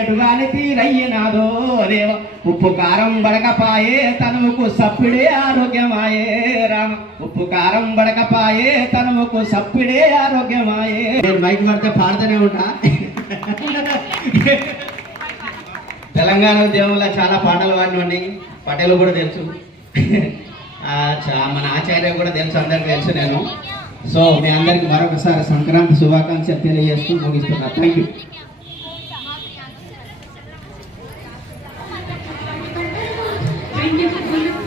ఎటుగాని తీరయ్యనాదో దేవ. ఉప్పు కారం బడకపాయే తనువుకు సప్పిడే ఆరోగ్యమాయే రామ. ఉప్పు కారం బడకపాయే తనువుకు సప్పిడే ఆరోగ్యమాయే. నేను మైక్ పడితే పాడుతూనే ఉంటా. తెలంగాణ ఉద్యమంలో చాలా పాటలు వాడినండి పటేలు కూడా తెలుసు. మన ఆచార్య కూడా తెలుసు అందరికి తెలుసు నేను. సో మీ అందరికి మరొకసారి సంక్రాంతి శుభాకాంక్షలు తెలియజేస్తూ ముగిస్తున్నా. Thank you Деньги тут были?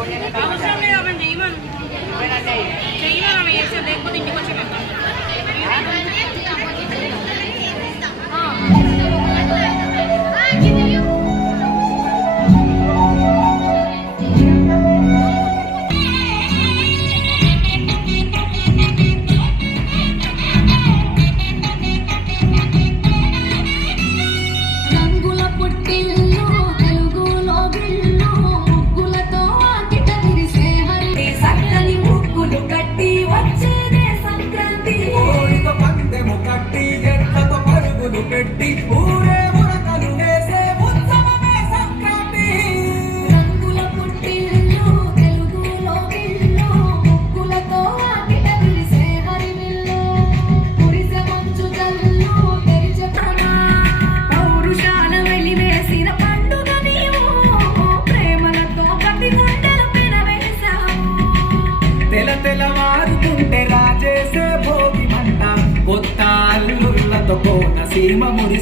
Vamos a ver a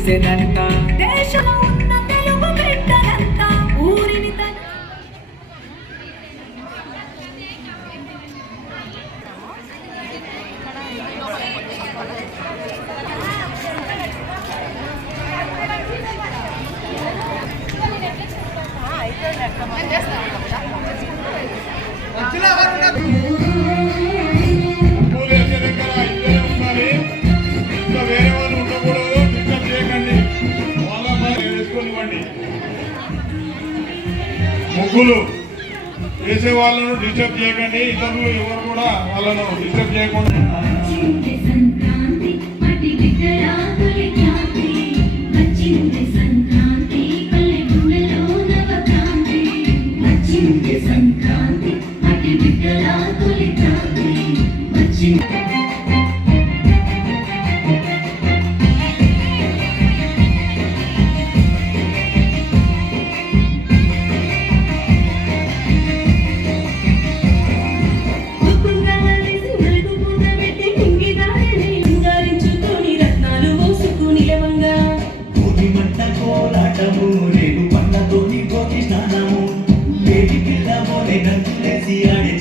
Sedanta ముగ్గులు వేసే వాళ్ళను డిస్టర్బ్ చేయకండి. ఇతరులు ఎవరు కూడా వాళ్ళను డిస్టర్బ్ చేయకుండా మట్ట కోలాటము రేగు పండ్లతోని గోకి స్నానము. లేడి పిల్ల మోలే గంతులేసి ఆడే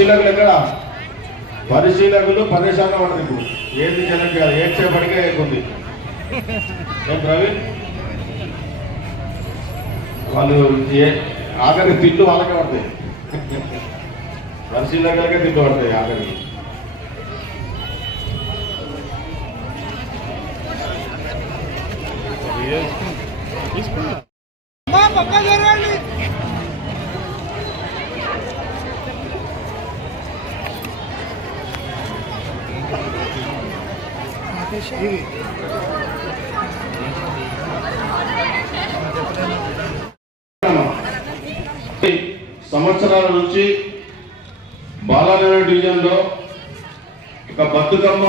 పరిశీలకులు ఎక్కడ? పరిశీలకులు పరేషాన్ పడరు ఇప్పుడు. ఏది జనం కాదు ఏడ్చేపటికే అయిపోయింది? ప్రవీణ్? వాళ్ళు ఏ ఆఖరి తిట్లు వాళ్ళకే పడతాయి. పరిశీలకులకే తిట్లు పడతాయి ఆఖరికి. సంవత్సరాల నుంచి బాలానగర్ డివిజన్లో ఒక బతుకమ్మ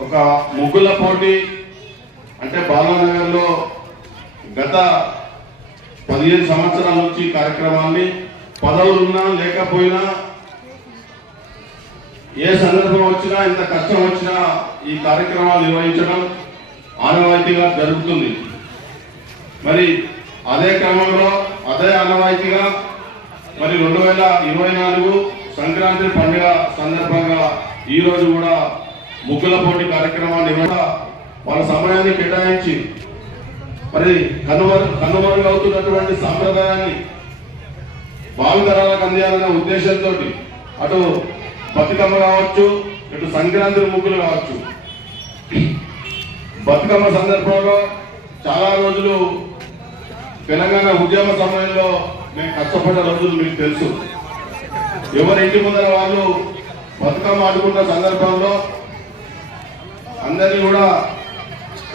ఒక ముగ్గుల పోటీ అంటే బాలానగర్లో గత పదిహేను సంవత్సరాల నుంచి కార్యక్రమాన్ని పదవులున్నా లేకపోయినా ఏ సందర్భం వచ్చినా ఇంత కష్టం వచ్చినా ఈ కార్యక్రమాలు నిర్వహించడం ఆనవాయితీగా జరుగుతుంది. మరి అదే క్రమంలో అదే ఆనవాయితీగా మరి రెండు వేల ఇరవై నాలుగు సంక్రాంతి పండుగ సందర్భంగా ఈరోజు కూడా ముగ్గుల పోటీ కార్యక్రమాన్ని కూడా వాళ్ళ సమయాన్ని కేటాయించి మరి కనుమరు కనుమరుగవుతున్నటువంటి సాంప్రదాయాన్ని భావితరాలకు అందియాలనే ఉద్దేశంతో అటు బతుకమ్మ కావచ్చు ఇటు సంక్రాంతి ముగ్గులు కావచ్చు. బతుకమ్మ సందర్భంలో చాలా రోజులు తెలంగాణ ఉద్యమ సమయంలో మేము కష్టపడ్డ రోజులు మీకు తెలుసు. ఎవరి ఇంటి ముందర వాళ్ళు బతుకమ్మ ఆడుకున్న సందర్భంలో అందరినీ కూడా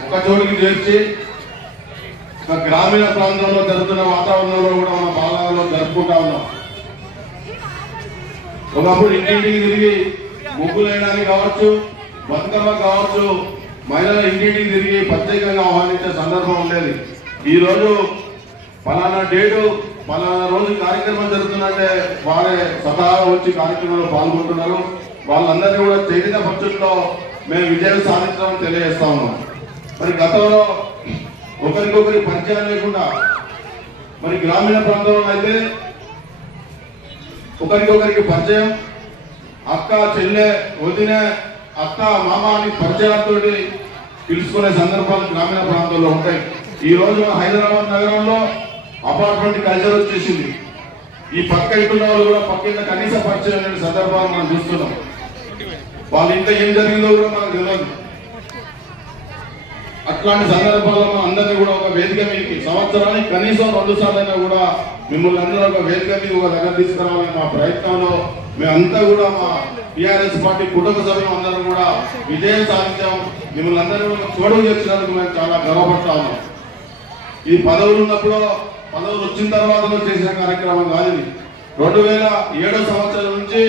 ఒక చోటికి చేర్చి గ్రామీణ ప్రాంతంలో జరుగుతున్న వాతావరణంలో కూడా మన బాలలో జరుపుకుంటా ఉన్నాం. ఒకప్పుడు ఇంటింటికి తిరిగి ముగ్గులు వేయడానికి కావచ్చు బతుకమ్మ కావచ్చు మహిళలు ఇంటింటికి తిరిగి ప్రత్యేకంగా ఆహ్వానించే సందర్భం ఉండేది. ఈ రోజు ఫలానా డేటు పలానా రోజు కార్యక్రమం జరుగుతుందంటే వారే స్వతహా వచ్చి కార్యక్రమంలో పాల్గొంటున్నారు. వాళ్ళందరినీ కూడా చేరిన పక్షుల్లో మేము విజయం సాధించడం తెలియజేస్తా ఉన్నాం. మరి గతంలో ఒకరికొకరి పరిచయం లేకుండా మరి గ్రామీణ ప్రాంతంలో అయితే ఒకరికొకరికి పరిచయం. అక్క చెల్లె వదిన అక్క మామ అని పరిచయాలతో పిలుచుకునే సందర్భాలు గ్రామీణ ప్రాంతాల్లో ఉంటాయి. ఈ రోజు హైదరాబాద్ నగరంలో అపార్ట్మెంట్ కల్చర్ వచ్చేసింది. ఈ పక్క ఇంటున్న వాళ్ళు కూడా పక్క ఇంట్లో కనీస పరిచయం లేని సందర్భాలు మనం చూస్తున్నాం. వాళ్ళ ఇంట్లో ఏం జరిగిందో కూడా మనకు తెలియదు అట్లాంటి సందర్భాల్లో అందరినీ కూడా ఒక వేదిక మీదకి సంవత్సరానికి కనీసం రెండు సార్లైనా కూడా మిమ్మల్ని అందరూ ఒక వేదిక మీద ఒక దగ్గర తీసుకురావాలని మా ప్రయత్నంలో మేమంతా కూడా మా టిఆర్ఎస్ పార్టీ కుటుంబ సభ్యులు అందరం కూడా విజయం సాధించాం. మిమ్మల్ని అందరూ కూడా చేసినందుకు మేము చాలా గర్వపడతా ఉన్నాం. ఈ పదవులు ఉన్నప్పుడు పదవులు వచ్చిన తర్వాత చేసిన కార్యక్రమం కాదు రెండు వేల ఏడో సంవత్సరం నుంచి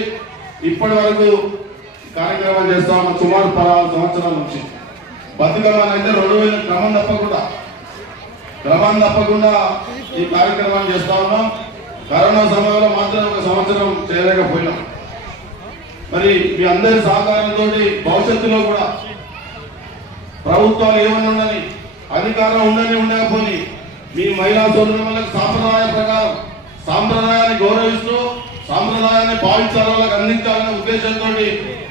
ఇప్పటి వరకు కార్యక్రమం చేస్తా సుమారు పదహారు సంవత్సరాల నుంచి. బతుకమ్మ అయితే రెండు వేల క్రమం తప్పకుండా. క్రమం తప్పకుండా ఈ కార్యక్రమాన్ని చేస్తా ఉన్నాం. కరోనా సమయంలో మాత్రం ఒక సంవత్సరం చేయలేకపోయినాం. మరి మీ అందరి సహకారంతో భవిష్యత్తులో కూడా ప్రభుత్వాలు ఏమన్నా ఉండని అధికారం ఉండని ఉండకపోయి మీ మహిళా సోదరులకు సాంప్రదాయ ప్రకారం సాంప్రదాయాన్ని గౌరవిస్తూ సాంప్రదాయాన్ని భావించాలి వాళ్ళకి అందించాలనే ఉద్దేశంతో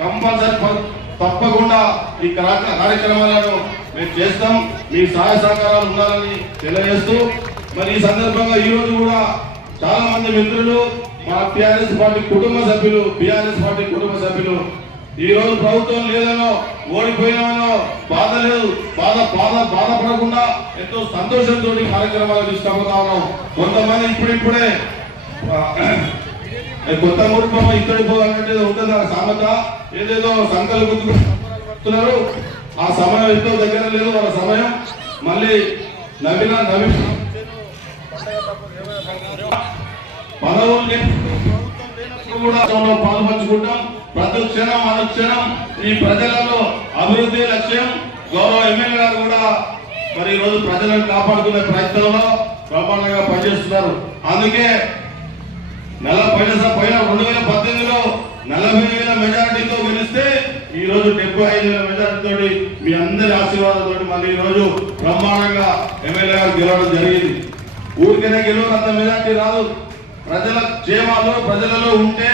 కంపల్సరీ తప్పకుండా ఈ కార్యక్రమాలను మేము చేస్తాం. మీ సహాయ సహకారాలు ఉండాలని తెలియజేస్తూ మరి ఈ సందర్భంగా ఈ రోజు కూడా చాలా మంది మిత్రులు మా టిఆర్ఎస్ పార్టీ కుటుంబ సభ్యులు బిఆర్ఎస్ పార్టీ కుటుంబ సభ్యులు ఈ రోజు ప్రభుత్వం లేదనో ఓడిపోయినామనో బాధ లేదు బాధ బాధ బాధపడకుండా ఎంతో సంతోషంతో ఈ కార్యక్రమాలు తీసుకుపోతా ఉన్నాం. కొంతమంది ఇప్పుడిప్పుడే కొత్త కుటుంబం ఇక్కడ పోవాలంటే ఉంటుంది? ఆ సామెత? ఏదేదో సంకల్ప గుర్తున్నారు ఆ సమయం ఎంతో దగ్గర లేదు వాళ్ళ సమయం. మళ్ళీ నవీన నవీన. పదవుల్ని కూడా పాల్పంచుకుంటాం. ప్రతి క్షణం అనుక్షణం ఈ ప్రజలలో అభివృద్ధి లక్ష్యం. గౌరవ ఎమ్మెల్యే గారు కూడా మరి ఈరోజు రోజు ప్రజలను కాపాడుకునే ప్రయత్నంలో బ్రహ్మాండంగా పనిచేస్తున్నారు. అందుకే నలభై పైన రెండు వేల పద్దెనిమిదిలో నలభై వేల మెజారిటీతో గెలిస్తే ఈ రోజు డెబ్బై ఐదు వేల మెజారిటీతో మీ అందరి ఆశీర్వాదంతో మళ్ళీ ఈ రోజు బ్రహ్మాండంగా ఎమ్మెల్యే గారు గెలవడం జరిగింది. ఊరికనే గెలవడం అంత మెజారిటీ రాదు. ప్రజల క్షేమాలు ప్రజలలో ఉంటే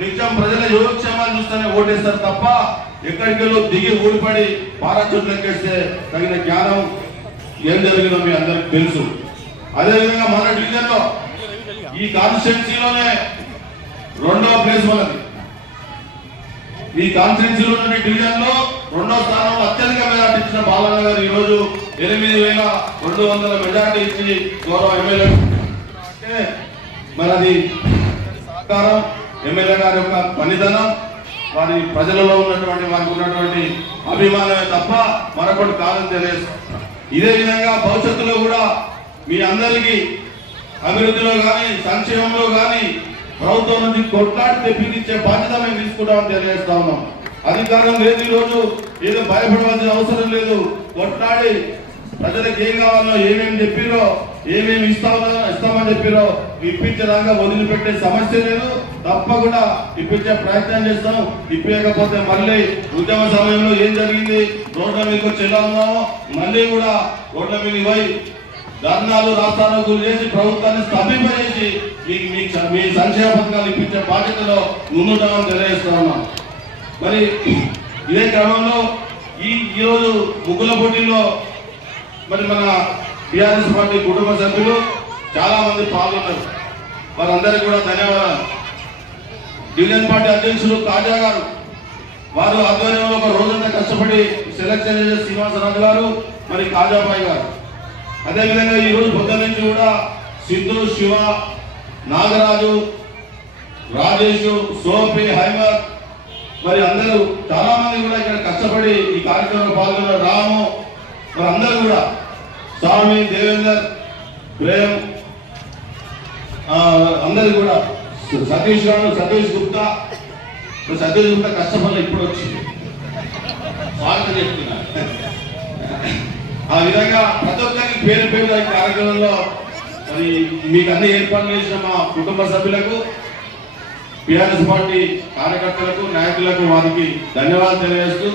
నిత్యం ప్రజల యోగక్షేమాలు చూస్తేనే ఓటేస్తారు తప్ప ఎక్కడికెళ్ళో దిగి ఊడిపడి పారాచూట్లు ఎక్కేస్తే తగిన జ్ఞానం ఏం జరిగిందో మీ అందరికి తెలుసు. అదేవిధంగా మన డివిజన్లో ఈ కాన్స్టిట్యున్సీలోనే రెండవ ప్లేస్ మనది ఈ కాన్స్టిట్యున్సీలో ఉన్న డివిజన్లో రెండో స్థానంలో అత్యధిక మెజార్టీ ఇచ్చిన బాలన్న గారు ఈ రోజు ఎనిమిది వేల రెండు వందల మెజార్టీ ఇచ్చి గౌరవ ఎమ్మెల్యే. అంటే మరి అది సహకారం ఎమ్మెల్యే గారి యొక్క పనితనం వారి ప్రజలలో ఉన్నటువంటి వారికి ఉన్నటువంటి అభిమానమే తప్ప మరొకటి కాదని తెలియదు. ఇదే విధంగా భవిష్యత్తులో కూడా మీ అందరికీ అభివృద్ధిలో కానీ సంక్షేమంలో కానీ ప్రభుత్వం నుంచి కొట్లాడి తెప్పించే బాధ్యత మేము తీసుకుంటామని తెలియజేస్తా ఉన్నాం. అధికారం లేదు ఈ రోజు ఏదో భయపడవలసిన అవసరం లేదు. కొట్లాడి ప్రజలకు ఏం కావాలో ఏమేమి చెప్పిరో ఏమేమి ఇస్తామో ఇస్తామని చెప్పిరో ఇప్పించేదాకా వదిలిపెట్టే సమస్య లేదు. తప్పకుండా ఇప్పించే ప్రయత్నం చేస్తాం. ఇప్పకపోతే మళ్ళీ ఉద్యమ సమయంలో ఏం జరిగింది? రోడ్ల మీదకి వచ్చి ఎలా ఉన్నామో మళ్ళీ కూడా రోడ్ల మీద పోయి ధర్నాలు రాష్ట్రాలకు చేసి ప్రభుత్వాన్ని స్తంభింపజేసి మీకు మీ మీ సంక్షేమ పథకాలు ఇప్పించే బాధ్యతలో ముందుంటామని తెలియజేస్తా ఉన్నాం. మరి ఇదే క్రమంలో ఈ ఈరోజు ముగ్గుల పోటీల్లో మరి మన టీఆర్ఎస్ పార్టీ కుటుంబ సభ్యులు చాలా మంది పాల్గొన్నారు. వారందరికీ కూడా ధన్యవాదాలు. డివిజన్ పార్టీ అధ్యక్షులు కాజా గారు వారు ఆధ్వర్యంలో ఒక రోజంతా కష్టపడి సెలెక్షన్ చేసే శ్రీనివాసరాజు గారు మరి కాజాబాయి గారు. అదేవిధంగా ఈరోజు పొద్దు నుంచి కూడా సిద్ధు శివ నాగరాజు రాజేష్ సోపి హైమర్ మరి అందరూ చాలా మంది కూడా ఇక్కడ కష్టపడి ఈ కార్యక్రమంలో పాల్గొన్న రాము మరి అందరూ కూడా. స్వామి దేవేందర్ ప్రేమ్ ఆ, అందరూ కూడా. సతీష్ గారు సతీష్ గుప్తా. సతీష్ గుప్తా కష్టపడి ఇప్పుడు వచ్చింది స్వాగతం చెప్తుంది ఆ విధంగా ప్రతి ఒక్కరికి పేరు పేరు ఈ కార్యక్రమంలో మరి మీకు అన్ని ఏర్పాట్లు చేసిన మా కుటుంబ సభ్యులకు బీఆర్ఎస్ పార్టీ కార్యకర్తలకు నాయకులకు వారికి ధన్యవాదాలు తెలియజేస్తూ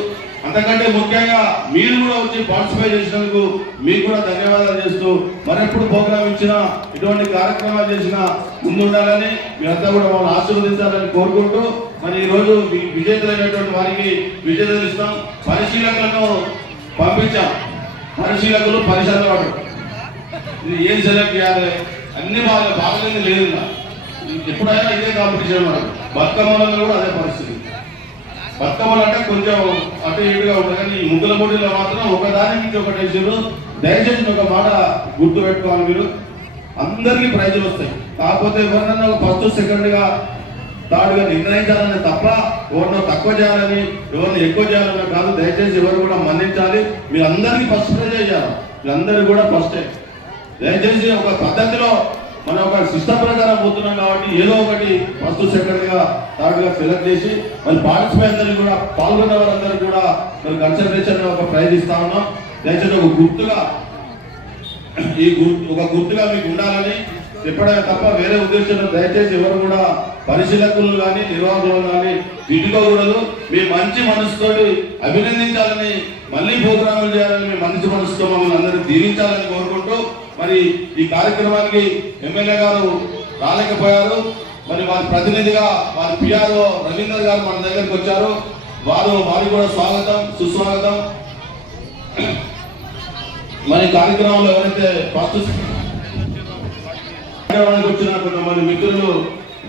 అంతకంటే ముఖ్యంగా మీరు కూడా వచ్చి పార్టిసిపేట్ చేసినందుకు మీకు కూడా ధన్యవాదాలు చేస్తూ మరెప్పుడు ప్రోగ్రామ్ ఇచ్చిన ఇటువంటి కార్యక్రమాలు చేసినా ముందుండాలని మీరంతా కూడా మమ్మల్ని ఆశీర్వదించాలని కోరుకుంటూ మరి ఈరోజు విజేతలైనటువంటి వారికి విజేతలు ఇస్తాం పరిశీలకులను పంపించాం. పరిశీలకులు పరిశీలన ఇది ఏం సెలెక్ట్ చేయాలి? అన్ని వాళ్ళ బాగలేదు లేదు ఎప్పుడైనా ఇదే కాంపిటీషన్ మనకు బతుకమ్మలలో కూడా అదే పరిస్థితి. బతుకమ్మలు అంటే కొంచెం అటు ఇటుగా ఉంటుంది కానీ ఈ ముగ్గుల పోటీలో మాత్రం ఒకదాని నుంచి ఒకటి వేసారు దయచేసి ఒక మాట గుర్తు పెట్టుకోవాలి మీరు. అందరికీ ప్రైజులు వస్తాయి. కాకపోతే ఎవరినన్నా ఫస్ట్ సెకండ్గా తాడుగా నిర్ణయించాలని తప్ప ఎవరినో తక్కువ చేయాలని ఎవరిని ఎక్కువ చేయాలని కాదు. దయచేసి ఎవరు కూడా మన్నించాలి. మీరు అందరికీ ఫస్ట్ ప్రైజ్ చేయాలి. మీరందరూ కూడా ఫస్టే దయచేసి ఒక పద్ధతిలో మనం ఒక సిస్టమ్ ప్రకారం పోతున్నాం కాబట్టి ఏదో ఒకటి ఫస్ట్ సెకండ్గా థర్డ్గా సెలెక్ట్ చేసి మరి పార్టిసిపేట్ అందరికీ కూడా పాల్గొన్న వారందరూ కూడా మరి కన్సల్టేషన్ ఒక ప్రైజ్ ఇస్తా ఉన్నాం. దయచేసి ఒక గుర్తుగా ఈ గుర్తు ఒక గుర్తుగా మీకు ఉండాలని చెప్పడమే తప్ప వేరే ఉద్దేశంలో దయచేసి ఎవరు కూడా పరిశీలకులు కానీ నిర్వాహకులు కానీ తిట్టుకోకూడదు మీ మంచి మనసుతో అభినందించాలని మళ్ళీ ప్రోగ్రాములు చేయాలని మీ మంచి మనసుతో మమ్మల్ని అందరినీ దీవించాలని కోరుకుంటూ మరి ఈ కార్యక్రమానికి ఎమ్మెల్యే గారు రాలేకపోయారు. మరి వారి ప్రతినిధిగా వారి పిఆర్ఓ రవీందర్ గారు మన దగ్గరికి వచ్చారు. వారు వారికి కూడా స్వాగతం సుస్వాగతం. మరి కార్యక్రమంలో ఎవరైతే ఫస్ట్ కార్యక్రమానికి వచ్చిన కొంతమంది మిత్రులు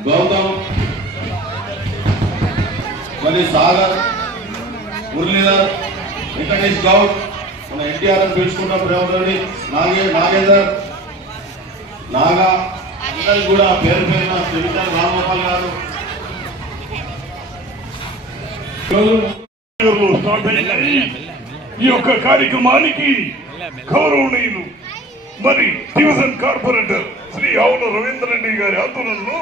గౌతమ్ మరి సాగర్ మురళీధర్ వెంకటేష్ గౌడ్ మన ఎన్టీఆర్ అని పిలుచుకున్న ప్రేమలోని నాగే నాగేందర్ నాగా అందరికి కూడా పేరు పేరున చెబుతా రామగోపాల్ గారు. ఈ యొక్క కార్యక్రమానికి గౌరవనీయులు మరి డివిజన్ కార్పొరేటర్ శ్రీ ఆవుల రవీంద్ర రెడ్డి గారి ఆధ్వర్యంలో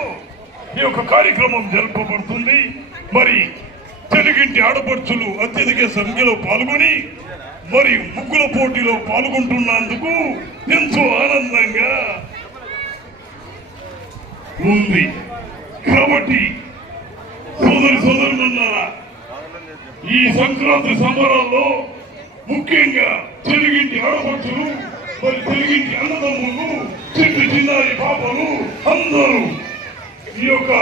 ఈ యొక్క కార్యక్రమం జరపబడుతుంది. మరి తెలుగింటి ఆడపడుచులు అత్యధిక సంఖ్యలో పాల్గొని మరి ముగ్గుల పోటీలో పాల్గొంటున్నందుకు ఎంతో ఆనందంగా ఉంది. కాబట్టి సోదరి సోదరులున్నారా ఈ సంక్రాంతి సంబరాల్లో ముఖ్యంగా తెలుగింటి ఆడపడుచులు మరి తెలుగింటి అన్నదమ్ములు చిట్టి చిన్నారి పాపలు అందరూ ఈ యొక్క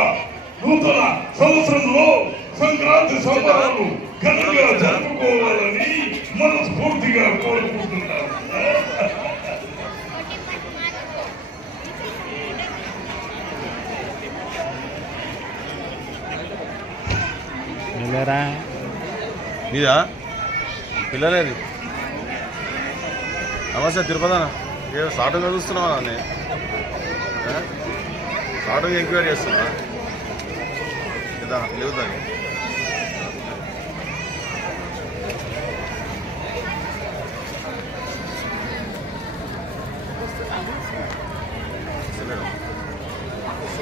నూతన సంవత్సరంలో సంక్రాంతి సంబరాలు ఘనంగా జరుపుకోవాలని మనస్ఫూర్తిగా కోరుకుంటున్నాను. నీదా పిల్లలేది? నమస్తే తిరుపతి ఏ స్టార్టింగ్గా చూస్తున్నావా నన్ను స్టార్టింగ్ ఎంక్వైరీ చేస్తున్నా. కదా లేవు దాన్ని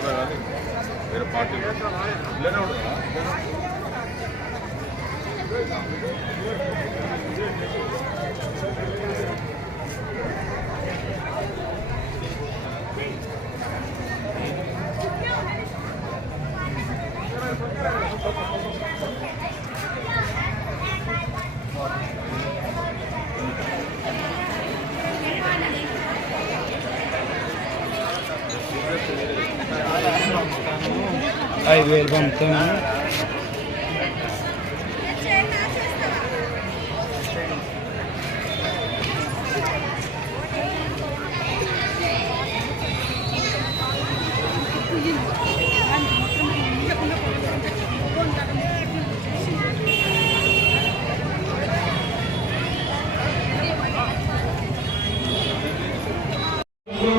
కానీ వేరే పార్టీ ఇల్లనే ఐదు వేలు పంపుతాను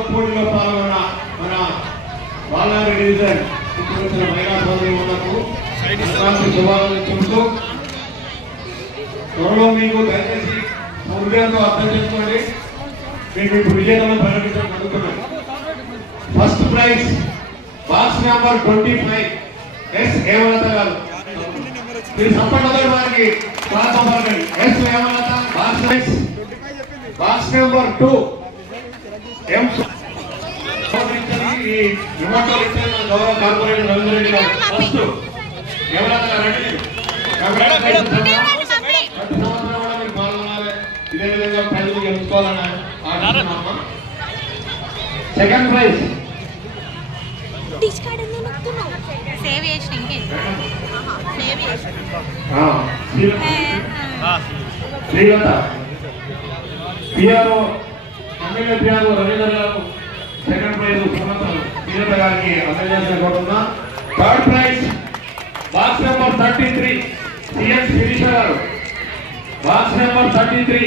పోటీలో పాల్గొన్న మన బాలనగర్ డివిజన్ ఇప్పుడు వచ్చిన మహిళా సోదరులకు సంక్రాంతి శుభాకాంక్షలు చెబుతూ త్వరలో మీకు దయచేసి హృదయంతో అర్థం చేసుకోండి మీకు ఇప్పుడు విజేతలను ప్రకటించడం జరుగుతున్నాయి first prize box number twenty five S Hemalatha garu. మీరు సంపన్నతో వారికి S Hemalatha box prize box number two. M సు- ఈ నిమ్మకాయలు ఇచ్చిన మన గౌరవ కార్పొరేటర్ రవీంద్ర రెడ్డి గారు. ఫస్ట్ ఎవరైనా రండి. ఎవరైనా ప్రతి సంవత్సరం కూడా మీరు పాల్గొనాలి. ఇదే విధంగా ప్రజలు గెలుచుకోవాలని ఆశిస్తున్నామా? Second prize. సేవ్ చేసిన ఇంకేం. సేవ్ చేసిన. Srilatha. PRO MLA PRO Ravindra garu second prize సంవత్సరం శ్రీలత గారికి అందజేసిన కోరుతున్నా third prize box number thirty three CS Sirisha garu. Box number thirty three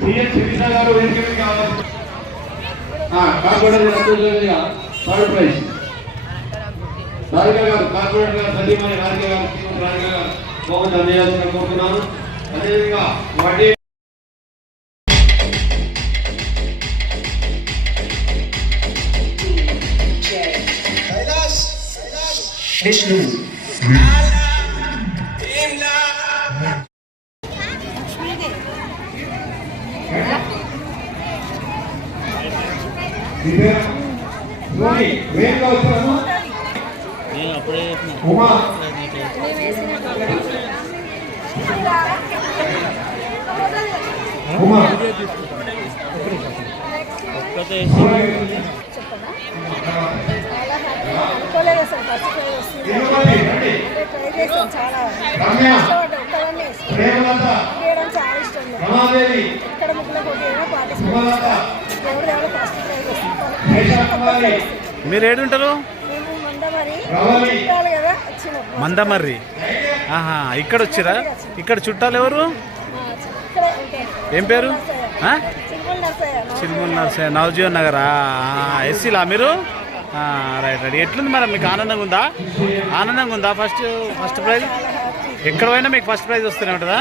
CS Sirisha garu వేదిక కావాలి థర్డ్ ప్రైజ్ రాధిక గారు కార్పొరేటర్ గారు సతీమణి రాధిక గారు శ్రీమతి రాధిక గారు బహుమతి అందజేయాల్సిన కోరుతున్నాను అదేవిధంగా వడ్డీ ధోని అనుకోలేదు అసలు ఫస్ట్ ట్రై వస్తుంది తిరుపతి రండి ట్రై చేస్తాం చాలా రమ్య కష్టపడ్డాం ఒక్కదాన్నే వేస్తాం. ప్రేమలత చేయడం చాలా ఇష్టం నాకు. రమాదేవి ఇక్కడ ముగ్గుల పోటీ ఏమో పార్టిసిపేట్ సుమలత ఎవరు ఎవరు ఫస్ట్ ట్రై చేస్తాం శేషకుమారి మీరు ఏడుంటారు మేము మందమరి రవలి చుట్టాలు కదా వచ్చినాం మందమర్రి ఆహా ఇక్కడ వచ్చిరా ఇక్కడ చుట్టాలు ఎవరు? ఏం పేరు? నర్సయ్య చిరుమూల నర్సే నవజీవన్ నగరా? ఎస్సీలా మీరు? రైట్ రైట్ ఎట్లుంది మరి మీకు ఆనందంగా ఉందా ఆనందంగా ఉందా ఫస్ట్ ఫస్ట్ ప్రైజ్? ఎక్కడ పోయినా మీకు ఫస్ట్ ప్రైజ్ వస్తూనే ఉంటుందా?